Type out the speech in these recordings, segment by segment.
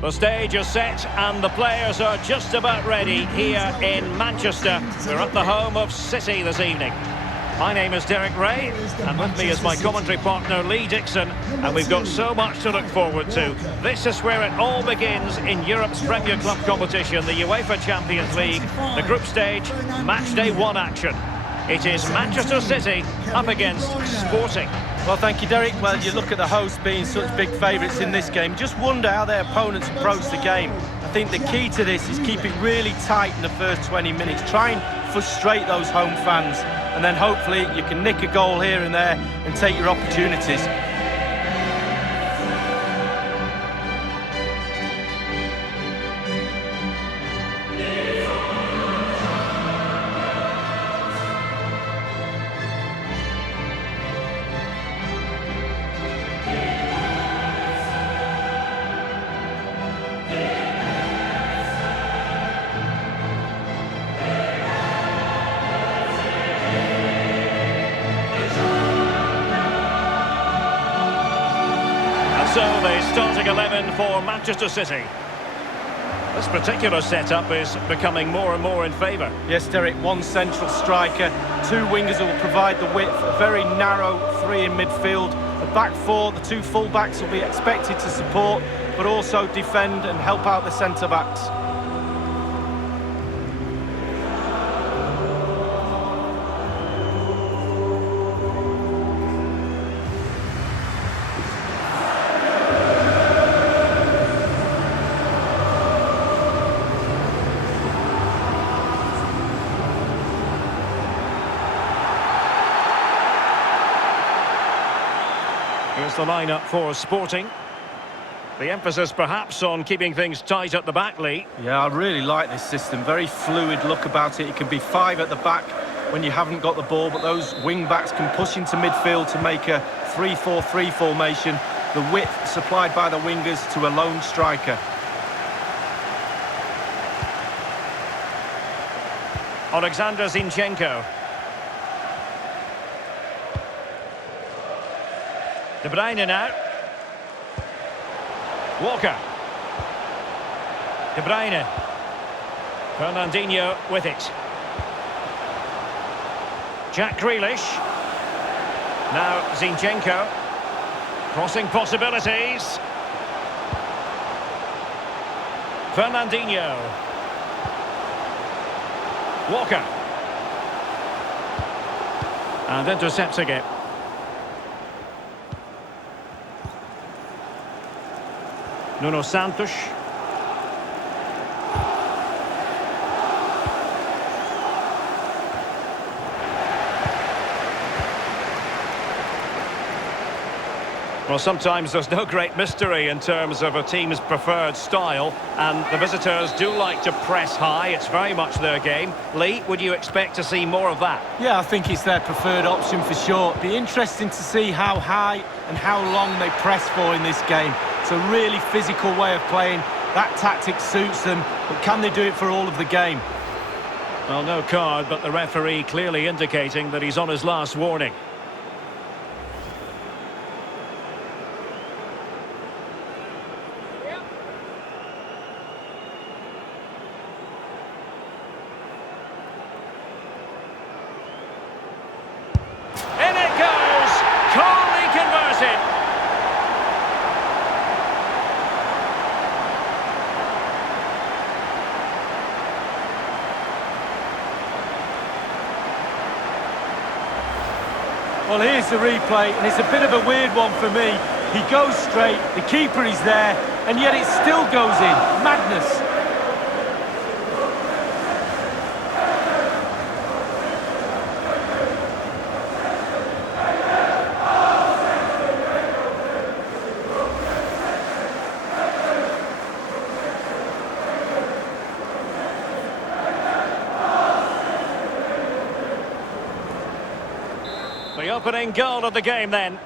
The stage is set and the players are just about ready here in Manchester. We're at the home of City this evening. My name is Derek Ray, and with me is my commentary partner Lee Dixon, and we've got so much to look forward to. This is where it all begins in Europe's Premier Club competition, the UEFA Champions League, the group stage, match day 1 action. It is Manchester City up against Sporting. Well, thank you, Derek. Well, you look at the hosts being such big favourites in this game. Just wonder how their opponents approach the game. I think the key to this is keep it really tight in the first 20 minutes. Try and frustrate those home fans. And then hopefully you can nick a goal here and there and take your opportunities. So the starting 11 for Manchester City. This particular setup is becoming more and more in favour. Yes, Derek, one central striker, two wingers who will provide the width, a very narrow three in midfield. The back four, the two full-backs will be expected to support, but also defend and help out the centre-backs. Here's the lineup for Sporting. The emphasis perhaps on keeping things tight at the back, Lee. Yeah, I really like this system. Very fluid look about it. It can be 5 at the back when you haven't got the ball, but those wing-backs can push into midfield to make a 3-4-3 formation. The width supplied by the wingers to a lone striker. Alexander Zinchenko. De Bruyne now. Walker. De Bruyne. Fernandinho with it. Jack Grealish. Now Zinchenko. Crossing possibilities. Fernandinho. Walker. And intercepting it. Nuno Santos. Well, sometimes there's no great mystery in terms of a team's preferred style, and the visitors do like to press high. It's very much their game. Lee, would you expect to see more of that? Yeah, I think it's their preferred option for sure. Be interesting to see how high and how long they press for in this game. It's a really physical way of playing. That tactic suits them, but can they do it for all of the game? Well, no card, but the referee clearly indicating that he's on his last warning. In it goes! Calmly converted! Well, here's the replay, and it's a bit of a weird one for me. He goes straight, the keeper is there, and yet it still goes in. Madness. The opening goal of the game then.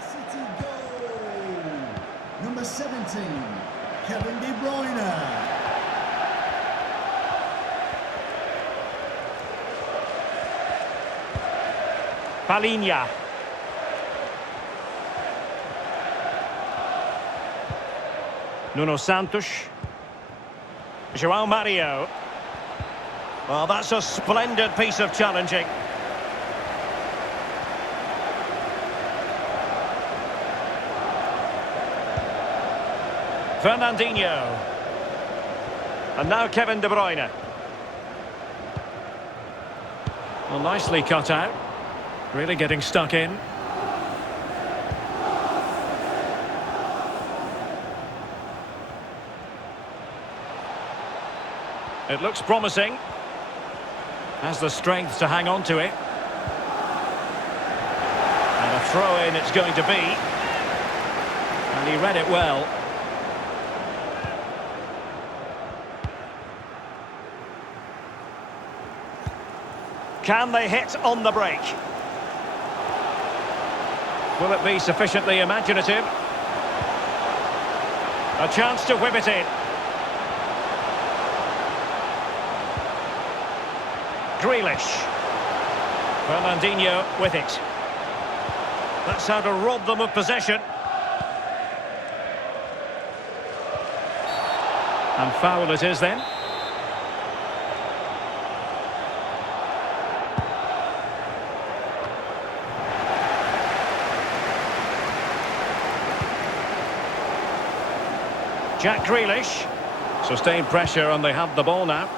City goal. Number 17, Kevin De Bruyne. Palinha. Nuno Santos. João Mario. Well, that's a splendid piece of challenging. Fernandinho. And now Kevin De Bruyne. Well, nicely cut out. Really getting stuck in. It looks promising. Has the strength to hang on to it. And a throw-in it's going to be. And he read it well. Can they hit on the break? Will it be sufficiently imaginative? A chance to whip it in. Grealish. Fernandinho with it. That's how to rob them of possession. And foul it is then. Jack Grealish. Sustained pressure and they have the ball now.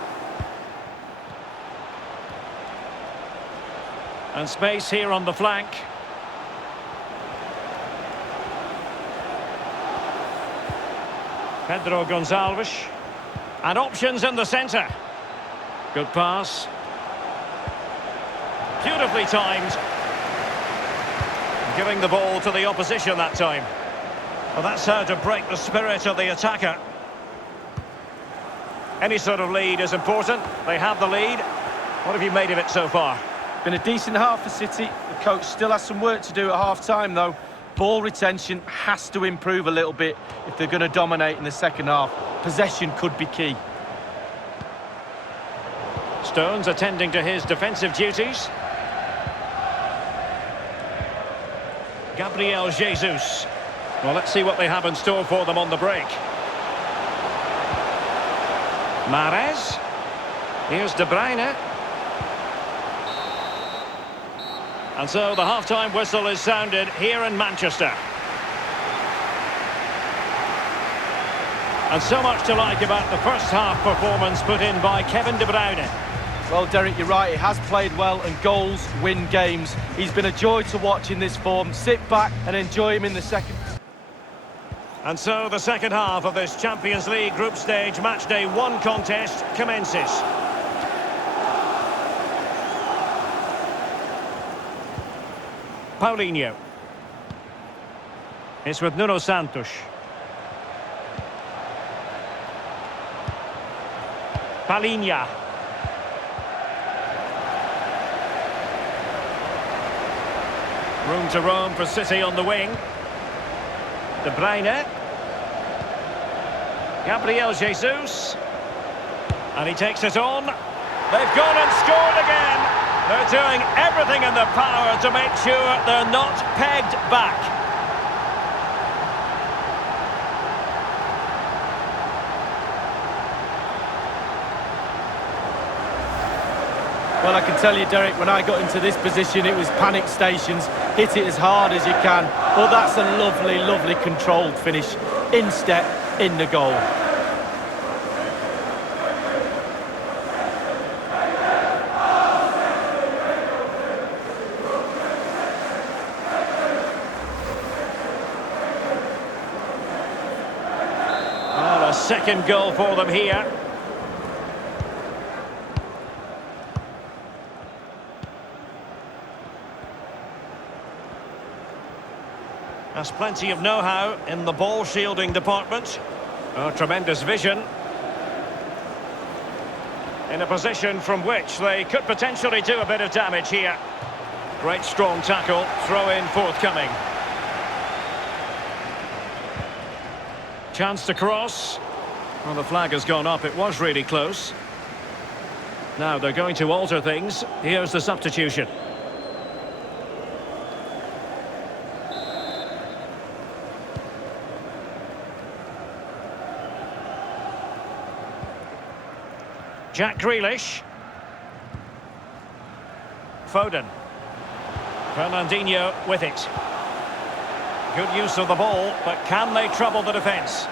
And space here on the flank. Pedro Gonçalves. And options in the centre. Good pass. Beautifully timed. Giving the ball to the opposition that time. Well, that's how to break the spirit of the attacker. Any sort of lead is important. They have the lead. What have you made of it so far? Been a decent half for City. The coach still has some work to do at half-time, though. Ball retention has to improve a little bit if they're going to dominate in the second half. Possession could be key. Stones attending to his defensive duties. Gabriel Jesus. Well, let's see what they have in store for them on the break. Mahrez. Here's De Bruyne. And so the half-time whistle is sounded here in Manchester. And so much to like about the first half performance put in by Kevin De Bruyne. Well, Derek, you're right. He has played well and goals win games. He's been a joy to watch in this form. Sit back and enjoy him in the second. And so the second half of this Champions League group stage matchday 1 contest commences. Paulinho. It's with Nuno Santos. Paulinho. Room to roam for City on the wing. De Bruyne. Gabriel Jesus. And he takes it on. They've gone and scored again. They're doing everything in their power to make sure they're not pegged back. Well, I can tell you, Derek, when I got into this position, it was panic stations. Hit it as hard as you can. But that's a lovely, lovely controlled finish. In step, in the goal. Well, a second goal for them here. Has plenty of know-how in the ball shielding department. Oh, tremendous vision. In a position from which they could potentially do a bit of damage here. Great strong tackle, throw-in forthcoming. Chance to cross. Well, the flag has gone up, it was really close. Now they're going to alter things. Here's the substitution. Jack Grealish. Foden. Fernandinho with it. Good use of the ball, but can they trouble the defence?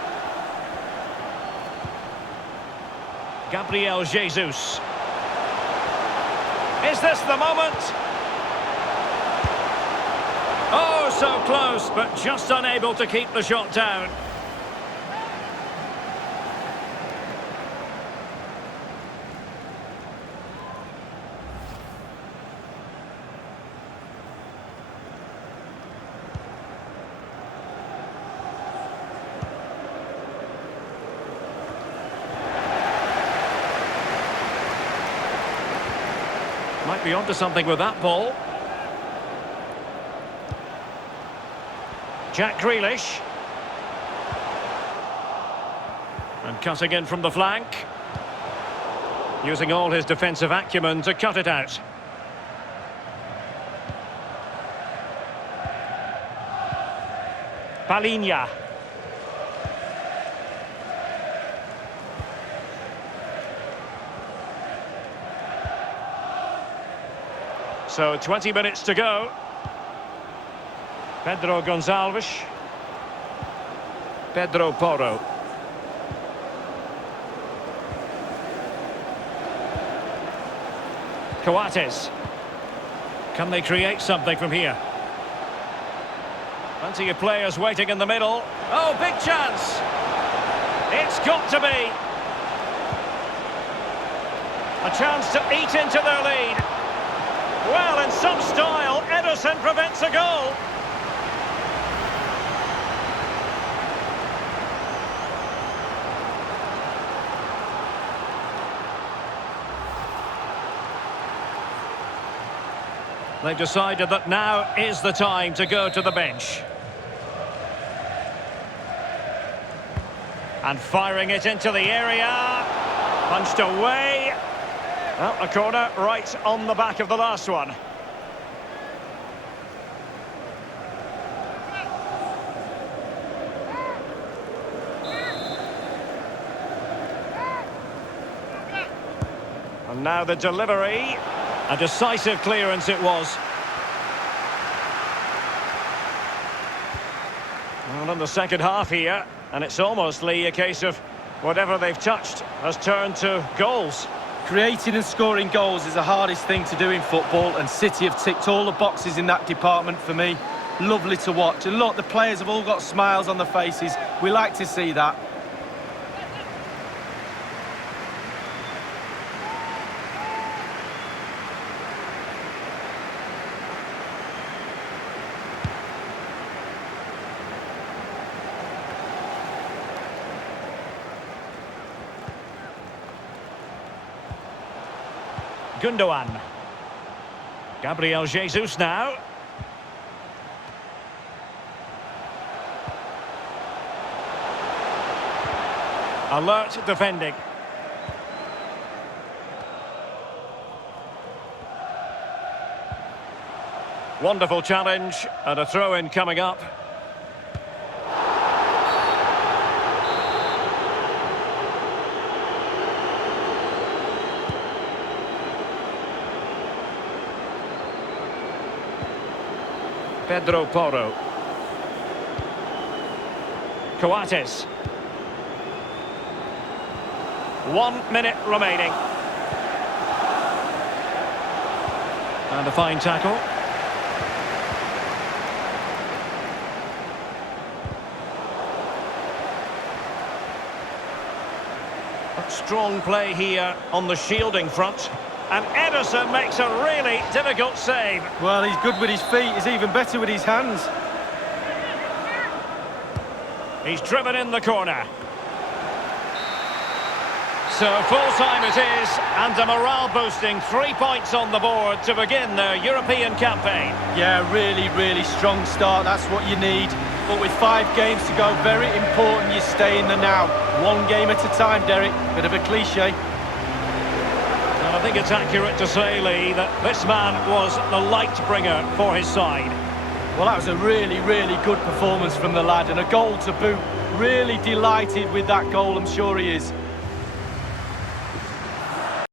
Gabriel Jesus. Is this the moment? Oh, so close, but just unable to keep the shot down. Might be onto something with that ball. Jack Grealish. And cutting in from the flank. Using all his defensive acumen to cut it out. Palinha. So 20 minutes to go. Pedro Gonçalves. Pedro Porro. Coates. Can they create something from here? Plenty of players waiting in the middle. Oh, big chance! It's got to be! A chance to eat into their lead. Well, in some style, Ederson prevents a goal. They've decided that now is the time to go to the bench. And firing it into the area. Punched away. Well, a corner right on the back of the last one. And now the delivery. A decisive clearance it was. Well, in the second half here, and it's almost, Lee, a case of whatever they've touched has turned to goals. Creating and scoring goals is the hardest thing to do in football, and City have ticked all the boxes in that department for me. Lovely to watch. And look, the players have all got smiles on their faces. We like to see that. Gundogan. Gabriel Jesus now. Alert defending. Wonderful challenge and a throw-in coming up. Pedro Porro. Coates. 1 minute remaining. And a fine tackle. Strong play here on the shielding front. And Ederson makes a really difficult save. Well, he's good with his feet. He's even better with his hands. He's driven in the corner. So full-time it is, and a morale-boosting 3 points on the board to begin their European campaign. Yeah, really strong start. That's what you need. But with 5 games to go, very important you stay in the now. 1 game at a time, Derek. Bit of a cliche. And I think it's accurate to say, Lee, that this man was the light bringer for his side. Well, that was a really good performance from the lad, and a goal to boot. Really delighted with that goal, I'm sure he is.